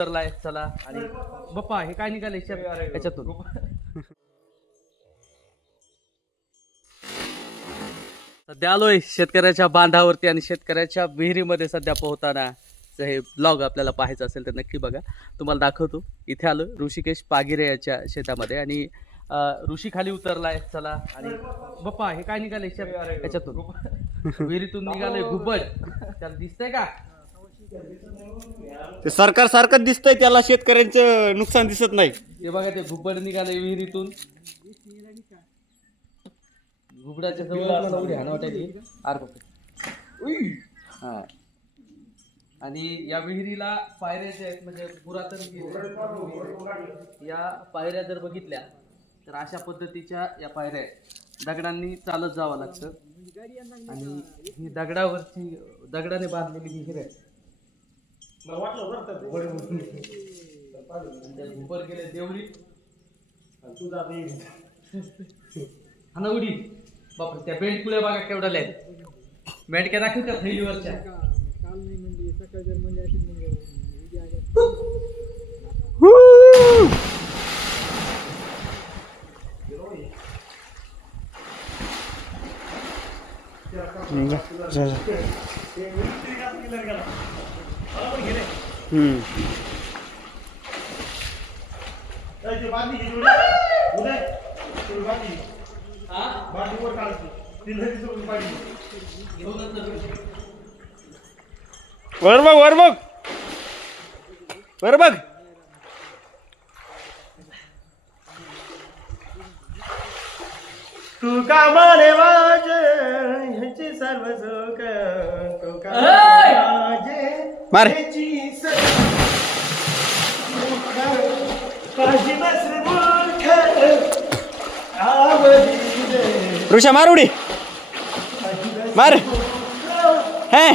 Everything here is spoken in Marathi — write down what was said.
उतरलाय चला. आणि बाप्पा हे काय निघाले याच्यातून. सध्या आलोय शेतकऱ्याच्या बांधावरती आणि शेतकऱ्याच्या विहिरीमध्ये सध्या पोहताना हे ब्लॉग आपल्याला पाहायचं असेल तर नक्की बघा. तुम्हाला दाखवतो. इथे आलो ऋषिकेश पागिरे याच्या शेतामध्ये आणि ऋषी खाली उतरलाय चला. आणि बाप्पा हे काय निघाले याच्यातून. विहिरीतून निघाले गुब्बड. त्याला दिसतंय का? ते सरकार सारखंच दिसतंय, त्याला शेतकऱ्यांचं नुकसान दिसत नाही. हे बघा ते गुब्बड निघाले विहिरीतून. गुबडाच्या जवळ हा. आणि या विहिरीला पायऱ्या ज्या आहेत म्हणजे पुरातन या पायऱ्या जर बघितल्या तर अशा पद्धतीच्या या पायऱ्या आहेत. दगडांनी चालत जावं लागतं आणि ही दगडाने बांधलेली विहीर आहे. उपर गेले देवळी हा उडी. बापरे त्या बेंडकुळ्या बघा केवढ्या आहेत. बेंडक्या दाखव त्या थैलीवरच्या. वर बघ वर बघ वर बघ. तू का माने माझे ह्याची सर्व सुख तू का माझे ह्याची ऋषा मार उडी मार. हे